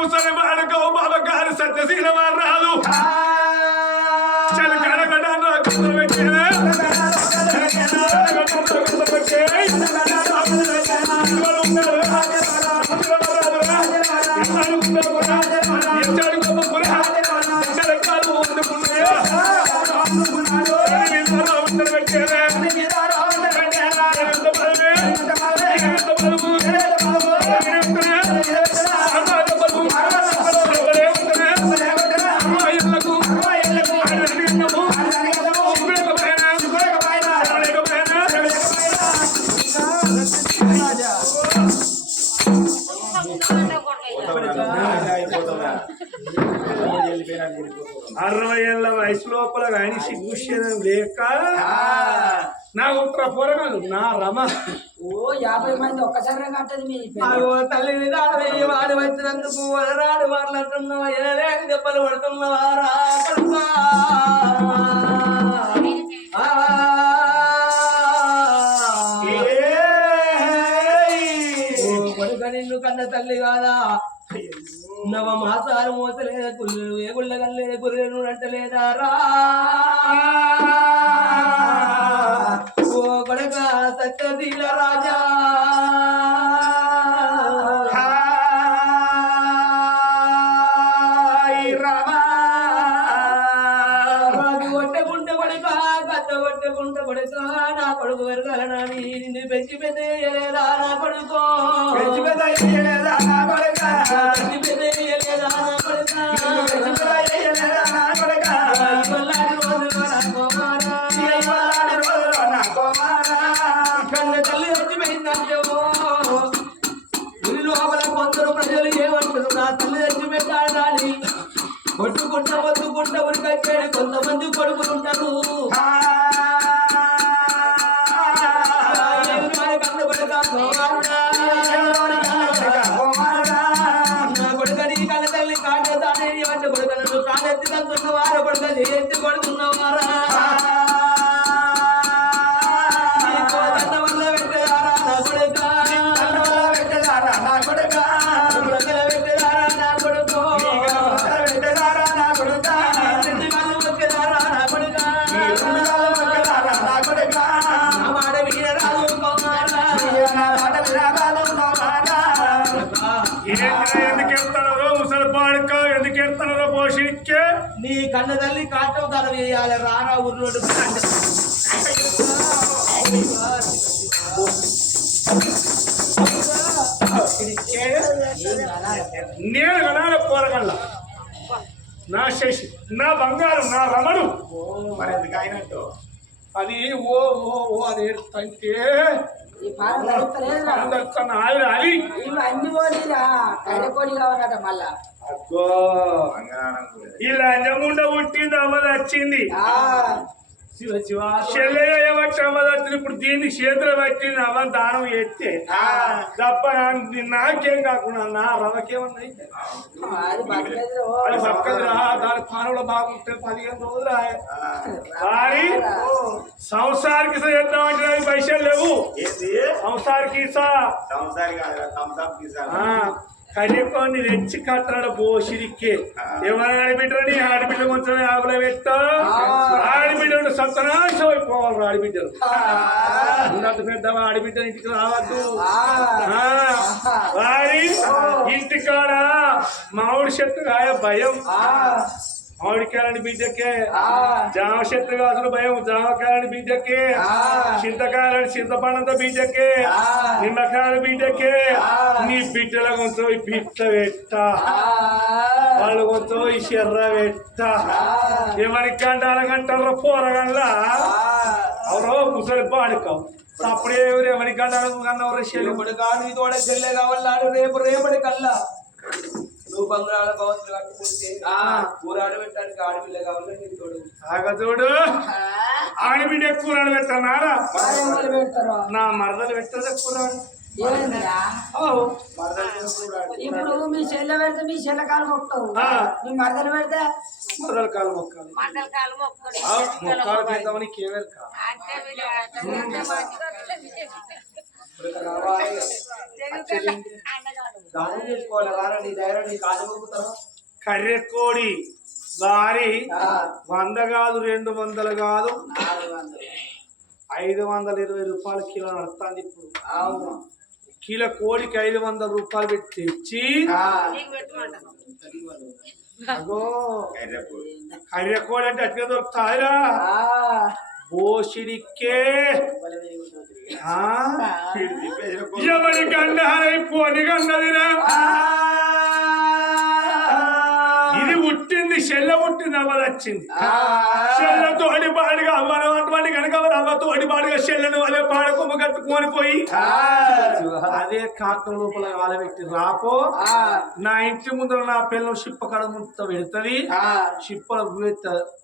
ముసలి వాడుకో బాబా గారు సత్యశీల వారాలు చలకడ వయసు లోపల ఆయన సిగ్గుషేదం లేక నా ఉత్తర పోరగాలు నా రమ 50 మంది ఒక్కసారి కట్టది తల్లి వాడు వచ్చినందుకు వలరాడు మాట్లాడుతున్నావా ఎనలేని దెబ్బలు పడుతున్నవారా కొడుక నిన్ను కన్న తల్లి కాదా నవ మాసాలు మోసలేద కుళ్ళు ఏ గుళ్ళ కల్లేద గుర్రెను అంటలేదారా ఓ కొడుక సత్యశీల రాజా కొట్టకుంట కొడుక గద్ద కొట్టకుంట కొడుక నా కొడుకు వెరగాలని నిన్ను పెంచి పెద్దయ్యలేదా నా కొడుకో పెంచి పెద్దయ్యలేదా నా కొడుక పెంచి పెద్దయ్యలేదా నా కొడుక పెంచి పెద్దయ్యలేదా నా కొడుక ఇవల్లాడి రోజులు నా కుమారా ఇవల్లాడి రోజులు నా కుమారా కన్న తల్లి చచ్చిపోయిందంటే ఊరి లోపల కొందరు ప్రజలు ఏమంటారు నా తల్లి చచ్చిపోయిందని కొట్టుకుంటా వద్దుకుంటా ఉరికొచ్చాడు కొంతమంది కొడుకులు ఉంటారు కొడుకని కన్న తల్లి కాటేదానే కొడుకను కానెత్తి కంటున్నవారా కొడుకని ఎత్తి కొడుతున్నవారా వల్ల పెట్టారా నా కొడుక పెట్టారా నా కొడుక పెట్టారా నా కొడుకు పెట్టారా నా కొడుక వాళ్ళు మొక్కేదారా నా కొడుక నా కొడుక నా మాట విన రాదు ఎందుకెళ్తారో ముసలి పాడుక ఎందుకెళ్తారో పోషించే నీ కన్న తల్లి కాటం తల వేయాలి రారా ఊర్లో నేను కనాల పోరగల్ల నా శశి నా బంగారం నా రమణు మరి ఎందుకు అయినట్టు అది ఓ ఓ ఓ అది ఏడుతంటే ఆయన అది అన్ని పోలీరా కైరకోడి కావాలట మళ్ళా ఇలా అంజముండ పుట్టింది అమ్మది వచ్చింది చెల్లెమ్మది ఇప్పుడు దీన్ని చేతులు పట్టింది అమ్మ దానం ఎత్తే తప్ప నాకేం కాకుండా నా రవకేమన్నా అది పక్కదిరా దాని పానంలో బాగుంటే 15 రోజులు కానీ సంసారికి చేద్దామంటే అవి పైసలు లేవు సంసారికి కడియకొని తెచ్చి కట్టడాడు పోషిరిక్కే ఏమైనా ఆడబిడ్డరు నీ ఆడబిడ్డ కొంచెం ఆవుల పెట్టా ఆడబిడ్డ సత్తనాశం అయిపోవాలి ఆడబిడ్డలు ఉన్నంత పెద్ద ఆడబిడ్డ ఇంటికి రావద్దు వారి ఇంటికాడ మామిడి చెట్టు కాయ భయం మామిడికాయలని బిడ్డకే జామ చెట్టు కాసులు భయం జామకాయలని బిడ్డకే చింతకాయలని చింతపండంతో బిడ్డకే నిమ్మకాయల బిడ్డకే నీ బిడ్డల కొంచెం ఈ బిట్ట పెట్ట వాళ్ళు కొంచెం ఈ శర్ర పెట్ట ఎవరికి గంటారంటారో పోరగల్లా ఎవరో ముసలి పాడుకోవు అప్పుడే ఎవరికి గంటారు కన్నవరో చెల్లి కాదు తోడ చెల్లె కావాలన్నాడు రేపటి కల్లా నువ్వు బంగాళ భవతులు కట్టుకుంటే కూరాడు పెట్టడానికి ఆడపిల్ల కావాలని తోడు చూడు ఆడబిడ్డ కూరాడు పెట్టారా నా మరదలు పెట్టదా కూరాడు ఇప్పుడు మీ చెల్లె పెడితే మీ చెల్లె కాలు మొక్కుతావు మీ మరదలు పెడితే మరదల కాలు మొక్కాలి మొక్కాలు పెడతామని కేవలం దానం చేసుకోవాలి రారా నీ ధైర్యం నీ కాదు మొక్కుతావా కర్రెకోడి వారి 100 కాదు 200 కాదు 520 రూపాయలు కిలో నడుస్తుంది ఇప్పుడు. కిలో కోడికి 500 రూపాయలు పెట్టి తెచ్చి అగో కర్రెకోడి అంటే అట్లా దొరుకుతాయిరా బోసిడికే ఎవరి గండహారైపోని గన్నదిరా ఇది పుట్టింది చెల్ల పుట్టింది అవ్వదు వచ్చింది చెల్ల తోడిపాడిగా అవ్వడం అటువంటి కనుక అవ్వ తోడిపాడిగా చెల్లని వాళ్ళే పాడకొమ్మ కట్టుకొని పోయి అదే కాకం లోపల వాళ్ళబెట్టి రాపో నా ఇంటి ముందర నా పిల్లలు షిప్ప కడముంత పెడుతుంది షిప్పల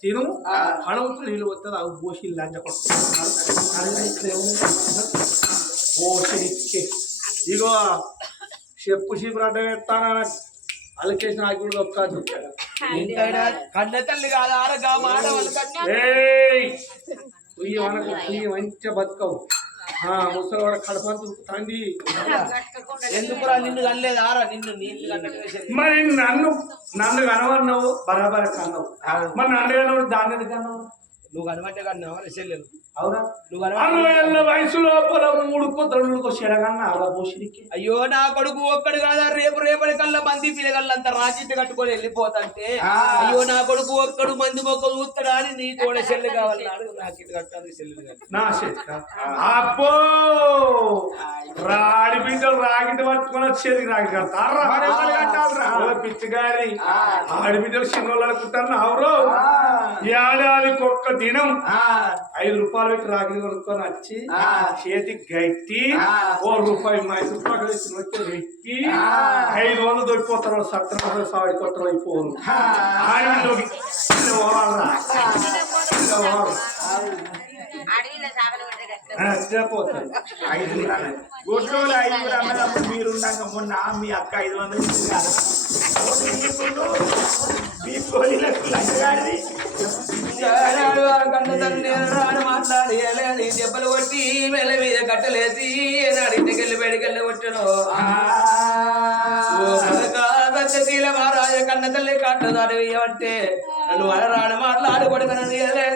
తిను కడముతో నీళ్ళు వస్తుంది అవి బోసి లంచ బోసి ఇగో చెప్పు షిప్పు అడ్డ పెడతానా అలకేసిన నాకు కూడా ఒక్కదు కన్న తల్లి కాదు ఆరగా మాడవాళ్ళు మంచిగా బతుకవు ముసలివాడ కడపంతు తండ్రి ఎందుకురా నిన్ను కనలేదు ఆరా నిన్ను నీళ్ళు కన్నట్టు మరి నన్ను కనవన్నావు బరాబర్ కన్నావు మరి నన్ను కనవాడు దాన్ని ఎందుకు కన్నావు నువ్వు కనబట్టే కన్నావా చెల్లెలు అవునా నువ్వు 60 వయసు లోపల 3 కూతురులకు చెడగన్న అలా పోషిడికి అయ్యో నా కొడుకు ఒక్కడు కాదా రేపటి కల్లా మంది పిల్లగల్లంతా రాజిట్టు కట్టుకొని వెళ్ళిపోతంటే అయ్యో నా కొడుకు ఒక్కడు మంది మొక్కలు చూస్తాడా అని నీ తోడ చెల్లి కావాలన్నాడు నాకు ఇది కట్టాలి చెల్లి నా చెక్క అబ్బో రాడి బిడ్డలు రాగిటి పట్టుకొని వచ్చేది రాగి కడతారా పిచ్చిగారి ఆడి బిడ్డలు చిన్నోళ్ళు అనుకుంటాను అవరు ఏడాదికి ఒక్క దినం 5 రూపాయలు పెట్టి రాగిలు కొనుక్కొని వచ్చి చేతికి గట్టి ₹1 మైసూర్ పాకలు వచ్చి పెట్టి 500 దొరికిపోతారు సత్రం సాడి కొట్టరు అయిపోను పోతారు 5 మీరుండగా మొన్న మీ అక్క 500 మీ కోడిలకు లంచగాడిది కన్న తండ్రి మాట్లాడి దెబ్బలు కొట్టి మెల్ల మీద కట్టలేసి ఇంటికెళ్ళి బయటికెళ్ళి కొట్టను సత్యశీల మహారాజ కన్న తల్లి కట్టదాడు అంటే నన్ను రాని మాట్లాడి కొడుకు నన్ను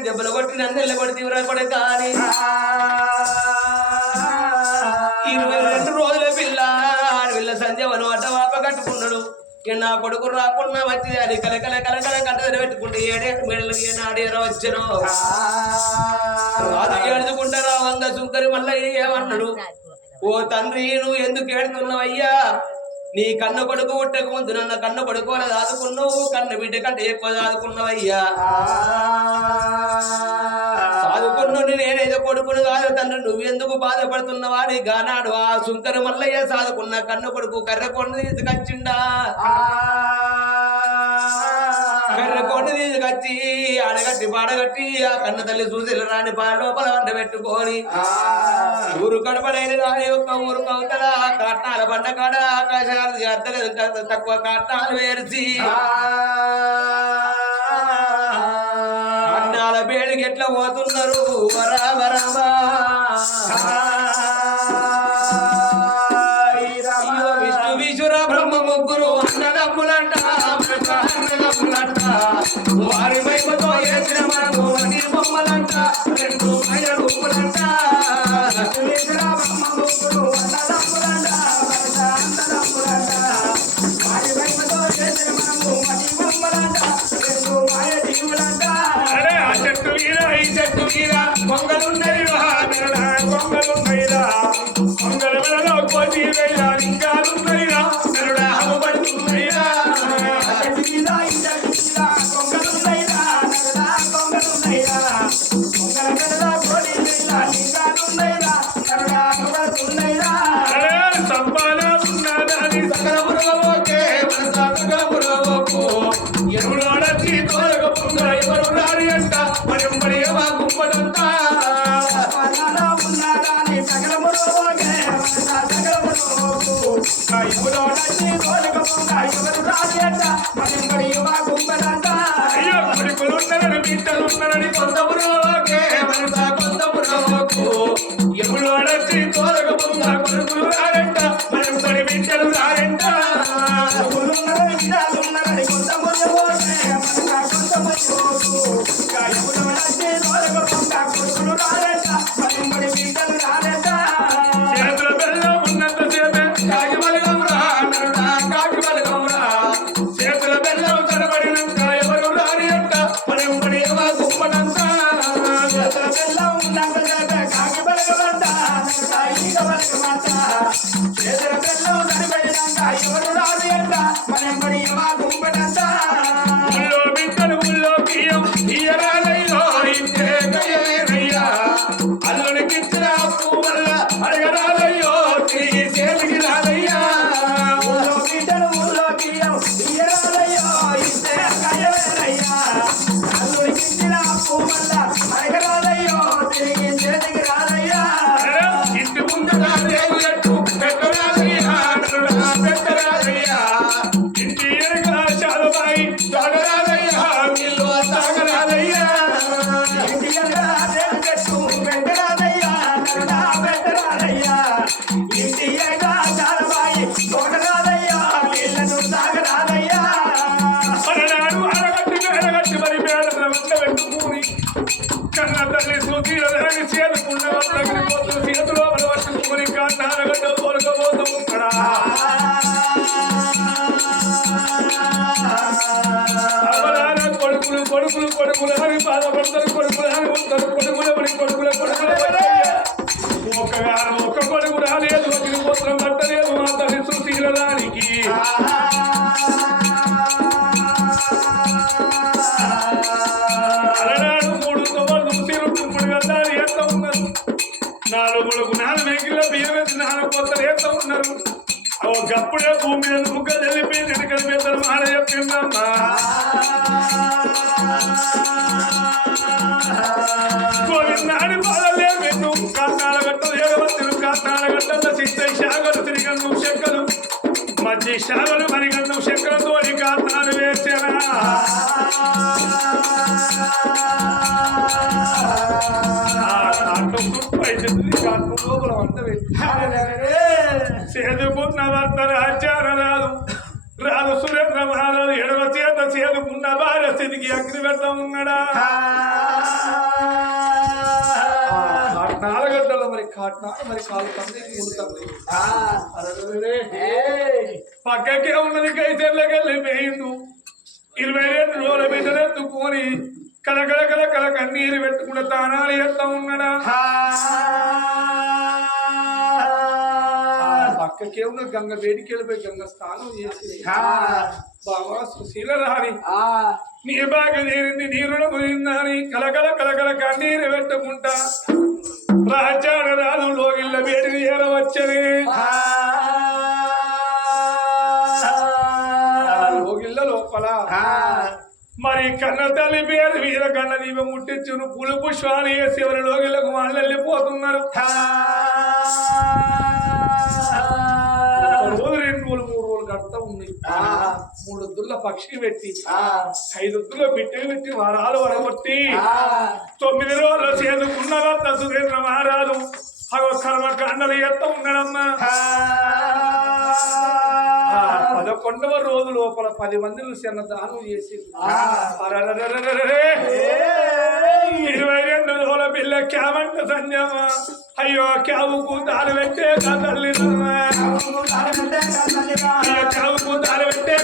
దెబ్బలు కొట్టి నన్ను వెళ్ళి కొడి తీవ్ర కొడు కానీ 22 రోజుల పిల్ల ఆడపిల్ల సంజయవను అడ్డవాప కట్టుకున్నాడు నా కొడుకు రాకుండా వచ్చి అది కలకల కలకల కట్టదని పెట్టుకుంటే 7 మెడలు నాడేర వచ్చను రాజు ఏడుచుకుంటారా 100 సుంకరి మళ్ళీ ఏమన్నాడు ఓ తండ్రి నువ్వు ఎందుకు ఏడుతున్నావయ్యా నీ కన్న కొడుకు పుట్టక ముందు నన్న కన్న కొడుకు అని దాదుకున్నావు కన్న బిడ్డ కంటే ఎక్కువ దాదుకున్నావయ్యా సాదుకున్నాడు నేనేదో కొడుకును కాదు తండ్రి నువ్వెందుకు బాధపడుతున్నావా అని గానాడు ఆ సుంకరి మల్లయ్య సాదుకున్న కన్న కొడుకు కర్రకొండ తీసుకొచ్చిండా కర్రకొండ తీసుకొచ్చి ఆడగట్టి పాడగట్టి ఆ కన్న తల్లి చూసి రాని లోపల వంట పెట్టుకొని ఊరు కడపడైన రాని ఒక్క ఊరు కవుతల కట్నాల బండ కాడ ఆకాశాలు తక్కువ కట్నాలు వేర్చి కట్నాల బేడికి ఎట్లా పోతున్నారు వరావరామా విష్ణు విశ్వర బ్రహ్మ ముగ్గురు అన్నదమ్ములంట వారి వైపుతో వేసిన మనకు అన్ని బొమ్మలంట 2 మైల రూపులంట బ్రహ్మ ముగ్గురు అన్నదమ్ములంట వారి వైపుతో వేసిన మనకు అన్ని బొమ్మలంట 2 మైల జీవులంట ఆ చెట్టు మీద ఈ చెట్టు మీద కొంగలున్నైరా కొంగలున్నైరా కొంగల మెడలో కోటి వేల లింగాలున్నైరా మెరుడా హమపడుతున్నైరా చెట్టు మీద ఈ చెట్టు మీద కొంగలున్నైరా కొంగలున్నైరా కొంగల మెడలో కోటి వేల లింగాలున్నైరా మెరుడా హమపడుతున్నైరా సంపాద ఉన్నదని సకల పురవోకే మన సకల పురవోకు ఎరుడు అడచి తోలక పొంగ ఎవరు రాని అంట మరి మా గుప్పడంతా ఉన్నదాని సకల పురవోకే మన సకల పురవోకు ఎరుడు అడచి తోలక పొంగ ఎవరు రాని అంట మరి మా గుప్పడంతా అయ్యో కొడుకులున్నారని బిడ్డలున్నారని కొంత పురోకే కొంత పురవోకు ఎరుడు అడచి తోలక కొడుకులు రారంట మనం పడి బిడ్డలు రారంట చేతుల బెల్లం ఉన్నంత సేపే కాకి బలగం రా కాకి బలగం రా చేతుల బెల్లం తడబడినంత ఎవరు రాని అంట మనం పడి గుప్పనంత చేతుల బెల్లం ఉన్నంత సేపే కాకి బలగమంట చేతుల బెల్లం తడబడినంత ఎవరు రాని అంట మనం పడి గుప్పనంత ఊళ్ళో బిడ్డలు ఊళ్ళో బియ్యం ఇయ్యరాలయ్యో ఇంతే కయ్యలేనయ్యా అల్లుడికిచ్చిన అప్పు వల్ల అడగరాలయ్యో తిరిగి చేతికి రాలయ్యా ఊళ్ళో బిడ్డలు ఊళ్ళో బియ్యం ఇయ్యరాలయ్యో ఇంతే కయ్యలేనయ్యా అల్లుడికిచ్చిన అప్పు వల్ల అడగరాలయ్యో తిరిగి చేతికి రాలయ్యా ఇంటి ముందర రేవు ఎట్టు పెట్టరాలయ్యా పెట్టరాలయ్యా ఇంటి ఎనక శాలబాయి తాగరాలయ్యా నీళ్ళు తాగరాలయ్యా ఇంటి ఎనక రేవు ఎట్టు పెట్టరాలయ్యా పెట్టరాలయ్యా ఇంటి ఎనక శాలబాయి తోటరాలయ్యా నీళ్ళను తాగరాలయ్యా అరనాడు అరగట్టి మరి పేదల వంట పెట్టుకుని కన్న తల్లి సూచీలని చేతుకున్న తగిన పోతులు చేతులో పట్టుకుని కన్నారగడ్డ తోలుకపోతూ ఉంటాడా కొడుకులు కొడుకులు కొడుకులు అని బాధపడతారు కొడుకులు అని ఉంటారు కొడుకుల పడి కొడుకుల ఒక్క కొడుకు రాలేదు ఒకరి పోత్రం పట్టలేదు మా తల్లి సుశీలదానికి అలనాడు 3 తొవ్వలు సిరుప్పుడు గల్లాలు ఎంత ఉన్నారు 4 మేకిలో బియ్యం వేసి 4 కొత్తలు ఎంత ఉన్నారు ఒకప్పుడే భూమి మీద ముగ్గ తెలిపి నిడకలు పెద్దలు మాట చెప్పిందమ్మా నాడి బాధలే మెన్ను కర్ణాల గట్టలు ఏడవత్తులు కర్ణాల గట్టల సిద్ధ శాగలు తిరిగన్ను శక్కలు మధ్య శాగలు మరిగన్ను శక్కలతో కర్ణాలు వేసారా లోపల వంట చేదుకున్న భర్త రాజ్యాన రాదు సురేంద్ర మహారాజు ఎడవ చేత చేదుకున్న భార్య స్థితికి అగ్ని పెడతా ఉన్నాడా 4 గంటల మరి కాలు తండ్రి పక్కకే ఉన్నది కైతెల్లకెళ్ళి పోయిండు 22 రోజుల బిడ్డనెత్తుకొని కల కన్నీరు పెట్టుకుంటే తానాలు ఎత్తా ఉన్నాడా పక్కకే ఉన్న గంగ వేడికి వెళ్ళిపోయి గంగ స్నానం చేసి బాబా సుశీల రాని నీ బాగా తీరింది నీ రుణము తిందని కలకల కన్నీరు పెట్టుకుంటా రాజాడ రాదు లోగిళ్ళ వేడిని ఏరవచ్చని లోగిళ్ళ లోపల మరి కన్న తల్లి పేరు వీర కన్న దీపం ముట్టించును పులు పుష్పాలు వేసి ఎవరి లోగిళ్ళకు వాళ్ళు వెళ్ళిపోతున్నారు రోజు 2 రోజులు 3 రోజులు గడతా ఉన్నాయి 3 ఎద్దుల పక్షి పెట్టి 5 ఎద్దుల బిడ్డలు పెట్టి వారాలు వడగొట్టి 9 రోజులు చేదుకున్న సురేంద్ర మహారాజు కర్మకాండలు ఎత్త ఉన్నాడమ్మా 11వ రోజు లోపల 10 మందిని చిన్న దానం చేసి 22 రోజుల పిల్ల క్యామంట సంజమ అయ్యో క్యావుకు దారి పెట్టే తల్లి క్యావుకు దారి పెట్టే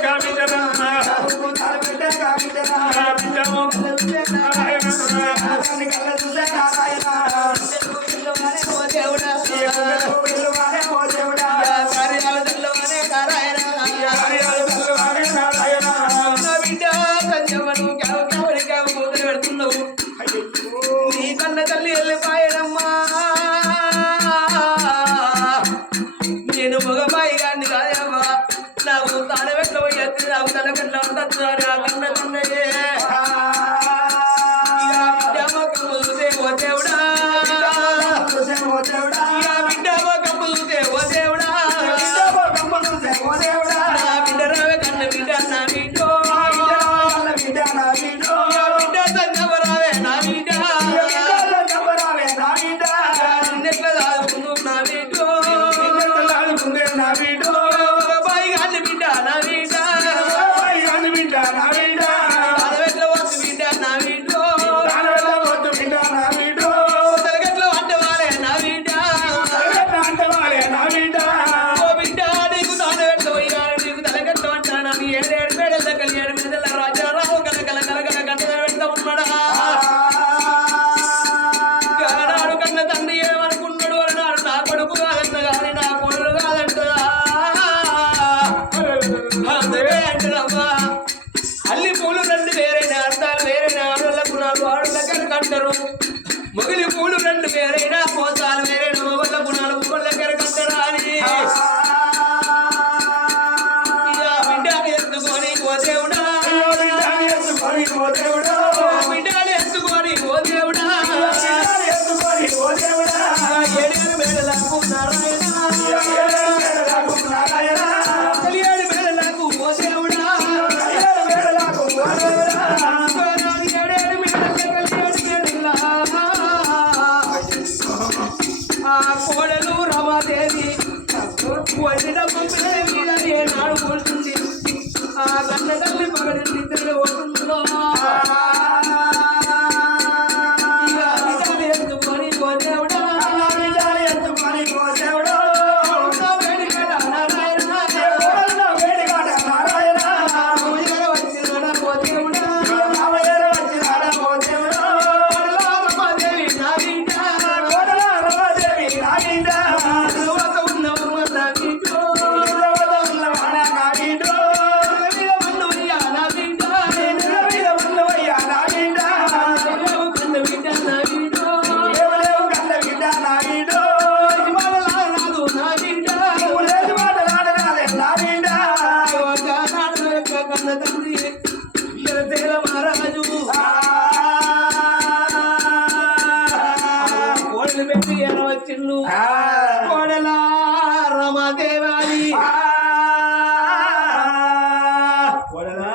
తల్లి వెళ్ళిపోయాడమ్మా నేను మగబాయి గారిని కాదమ్మా నాకు తాడబెట్ల పోయి నాకు తల కట్ల ఉంటుంది కన్న ఏమే అంటారమ్మా అల్లి పూలు రెండు వేరైనా అర్థాలు వేరైనా ఆడలకు నాలుగు ఆడలకి కంటారు మొగిలి పూలు రెండు వేరైనా మోసాలు వేరైనా మొగళ్ళకు నాలుగు మొగళ్ళకి కంటారా అని బిడ్డని ఎత్తుకొని ఓ దేవుడా బిడ్డని ఎత్తుకొని ఓ దేవుడా ఏడేడు వేళలకు నారాయణ కలియాడు వేళలకు ఓ దేవుడా ఏడేడు వేళ ఆ కోడలు రమాదేవి వదిన పంపిణీ మీద ఏనాడు పోతుంది ఆ గన్న తల్లి పగడి నిద్రలో పోతుందో ఎత్తుకొని ఓ దేవుడా మహారాజు కోడలు పెట్టి ఎనవచ్చిన్ను కోడలా రమాదేవాలి కోడలా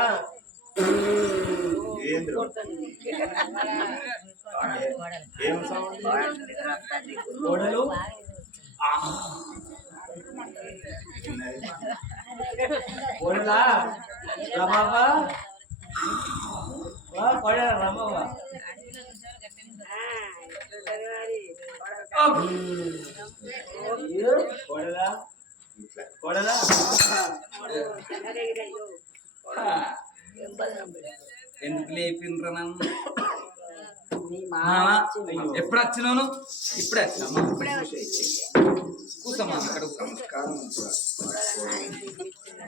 కోడలు కోడలా రమవ్వ కోడల రమవ్వ కోడలా కోడలా ఎందుకు లేపిండ్రా నన్ను ఎప్పుడు వచ్చినాను ఇప్పుడే వచ్చినా కూసమ్మా అక్కడ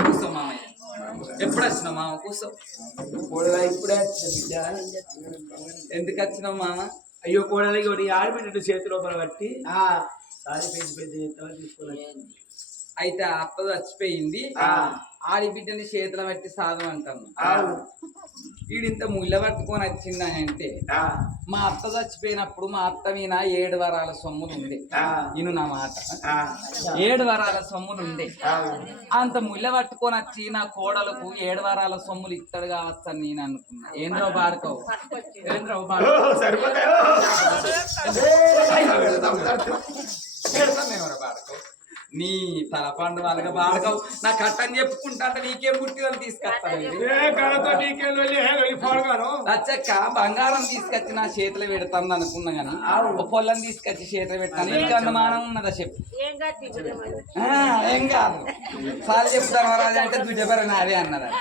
కూసో మామయ్య ఎప్పుడు వచ్చినావు మామ కూసో ఇప్పుడే ఎందుకు వచ్చినావు మామ అయ్యో కోడలి ఆడబిడ్డ చేతి లోపల పట్టి సారి పెద్ద తీసుకుని అయితే అత్త చచ్చిపోయింది ఆడిబిడ్డని చేతిలో పెట్టి సాధం అంటాను వీడింత ముళ్ళ పట్టుకొని వచ్చిందంటే మా అత్త చచ్చిపోయినప్పుడు మా అత్త మీద 7 వరాల సొమ్ములు ఉండే ఇను నా మాట 7 వరాల సొమ్ములు ఉండే అంత ముళ్ళ పట్టుకొని వచ్చి నా కోడలకు 7 వరాల సొమ్ములు ఇస్తాడు కావచ్చు అని నేను అనుకున్నా ఏంద్రో బాడుకోవు ఏంద్రో బాడుకో నీ తలపండు వాళ్ళగా బాడకవు నా కట్టని చెప్పుకుంటా అంటే నీకేం పుట్టిదని తీసుకొస్తాను లచ్చక్క బంగారం తీసుకొచ్చి నా చేతిలో పెడతాను అనుకున్నా గానీ పొలం తీసుకొచ్చి చేతిలో పెడతాను నీకు అన్నమానం ఉన్నదా చెప్పు ఏం కాదు సార్ చెప్తాను రాజా అంటే దుడ్డెపర నాదే అన్నదా